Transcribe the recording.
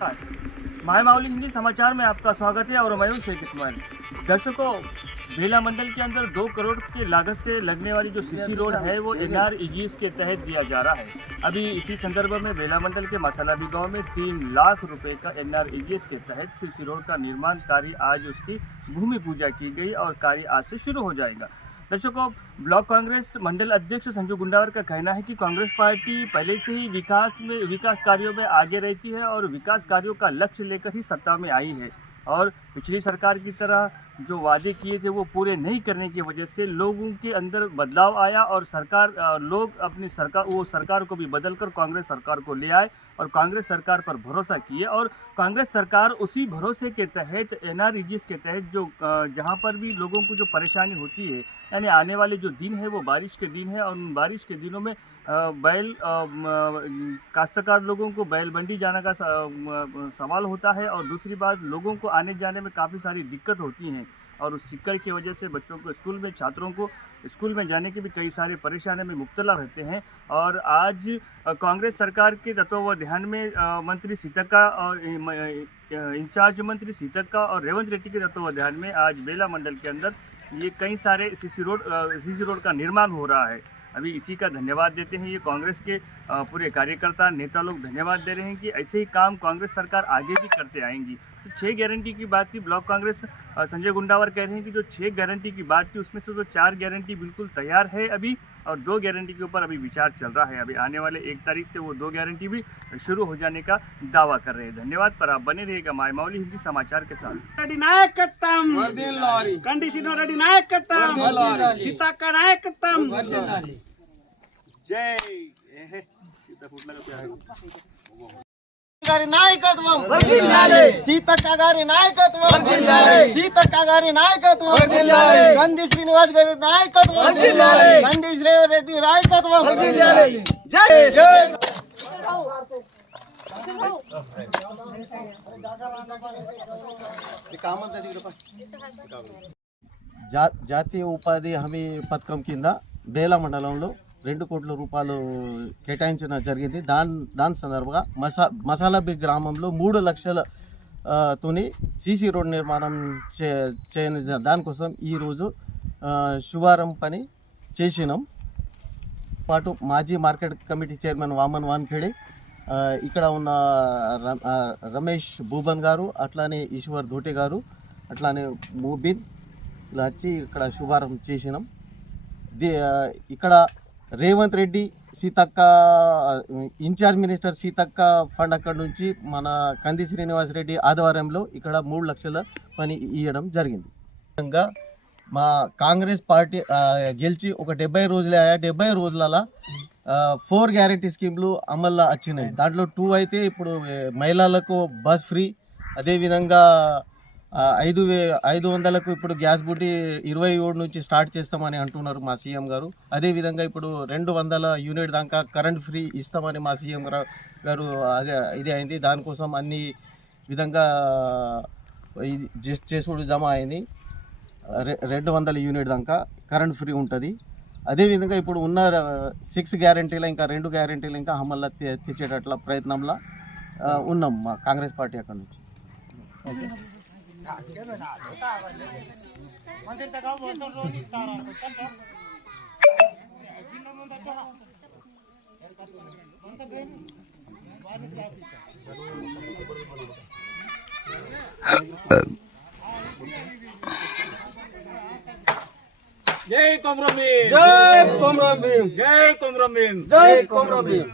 My Mavli Hindi समाचार में आपका स्वागत है और मैं हूं शेख इस्माइल। दर्शकों, बेला मंडल के अंदर 2 करोड़ की लागत से लगने वाली जो सीसी रोड है वो NREGS के तहत दिया जा रहा है। अभी इसी संदर्भ में बेला मंडल के मसालाबी गांव में 3 लाख रुपए का NREGS के तहत सीसी रोड का निर्माण कार्य आज उसकी भूमि पूजा की गई और कार्य आज से शुरू हो जाएगा। दर्शकों, ब्लॉक कांग्रेस मंडल अध्यक्ष संजू गुंडावर का कहना है कि कांग्रेस पार्टी पहले से ही विकास कार्यों में आगे रहती है और विकास कार्यों का लक्ष्य लेकर ही सत्ता में आई है और पिछली सरकार की तरह जो वादे किए थे वो पूरे नहीं करने की वजह से लोगों के अंदर बदलाव आया और लोग अपनी सरकार को भी बदलकर कांग्रेस सरकार को ले आए और कांग्रेस सरकार पर भरोसा किए और कांग्रेस सरकार उसी भरोसे के तहत NREGS के तहत जो जहां पर भी लोगों को जो परेशानी होती है, यानी आने वाले जो दिन है वो बारिश के दिन है और उन बारिश के दिनों में काश्तकार लोगों को बैल मंडी जाने का सवाल होता है और दूसरी बात लोगों को आने जाने में काफ़ी सारी दिक्कत होती हैं और उस चिक्कड़ की वजह से बच्चों को छात्रों को स्कूल में जाने की भी कई सारे परेशानी में मुब्तला रहते हैं। और आज कांग्रेस सरकार के तत्वावधान में मंत्री सीतक्का और इंचार्ज मंत्री सीतक्का और रेवंत रेड्डी के तत्वावधान में आज बेला मंडल के अंदर ये कई सारे सीसी रोड का निर्माण हो रहा है। अभी इसी का धन्यवाद देते हैं ये कांग्रेस के पूरे कार्यकर्ता नेता लोग धन्यवाद दे रहे हैं कि ऐसे ही काम कांग्रेस सरकार आगे भी करते आएंगी। तो 6 गारंटी की बात थी, ब्लॉक कांग्रेस संजय गुंडावर कह रहे हैं कि जो 6 गारंटी की बात थी उसमें से तो 4 गारंटी बिल्कुल तैयार है अभी और 2 गारंटी के ऊपर अभी विचार चल रहा है। अभी आने वाले 1 तारीख से वो 2 गारंटी भी शुरू हो जाने का दावा कर रहे हैं। धन्यवाद। पर आप बने रहिएगा माय मावली हिंदी समाचार के साथ। రెడ్డి నాయకత్వం కండిసినో రెడ్డి నాయకత్వం సీతక్క నాయకత్వం जय గారి నాయకత్వం సీతక్క గారి నాయకత్వం సీతక్క గారి నాయకత్వం గంధి శ్రీనివాస్ గారి నాయకత్వం గంధి శ్రీనివాస్ రెడ్డి నాయకత్వం జై జై జాతీయ ఉపాధి హామీ పథకం కింద బేలా మండలంలో 2 కోట్ల రూపాయలు కేటాయించడం జరిగింది. దాని సందర్భంగా మసాలాబీ గ్రామంలో 3 లక్షల తోని సీసీ రోడ్ నిర్మాణం చేయని దానికోసం ఈరోజు శుభారంభ పని చేసినాం. పాటు మాజీ మార్కెట్ కమిటీ చైర్మన్ వామన్ వాన్ఖేడే, ఇక్కడ ఉన్న రమేష్ భూబన్ గారు, అట్లానే ఈశ్వర్ ధోటే గారు, అట్లానే మూబిన్ ఇలా వచ్చి ఇక్కడ శుభారంభం చేసినాం. ఇక్కడ Revanth Reddy Seethakka incharge minister Seethakka fund అక్కడ నుంచి మన కంది శ్రీనివాస్ రెడ్డి ఆధ్వర్యంలో ఇక్కడ 3 లక్షల పని ఇవ్వడం జరిగింది. విధంగా మా కాంగ్రెస్ పార్టీ గెలిచి ఒక 70 రోజులే 70 రోజులలో 4 గ్యారెంటీ స్కీమ్లు అమల్లో వచ్చినాయి. దాంట్లో 2 అయితే ఇప్పుడు మహిళలకు బస్ ఫ్రీ, అదేవిధంగా 500కు ఇప్పుడు గ్యాస్ బుడ్డి 27 నుంచి స్టార్ట్ చేస్తామని అంటున్నారు మా సీఎం గారు. అదేవిధంగా ఇప్పుడు 200 యూనిట్ దాకా కరెంట్ ఫ్రీ ఇస్తామని మా సీఎం గారు ఇది అయింది. దానికోసం అన్ని విధంగా చేసుడు జమ అయింది. 200 యూనిట్ దాకా కరెంట్ ఫ్రీ ఉంటుంది. అదేవిధంగా ఇప్పుడు ఉన్న 6 గ్యారెంటీలు ఇంకా 2 గ్యారెంటీలు ఇంకా అమల్లో తెచ్చేటట్ల ప్రయత్నంలో ఉన్నాం మా కాంగ్రెస్ పార్టీ అక్కడ నుంచి. ఓకే. జై కొమరం భీం జై కొమరం భీం జై కొమరం భీం జై కొమరం భీం.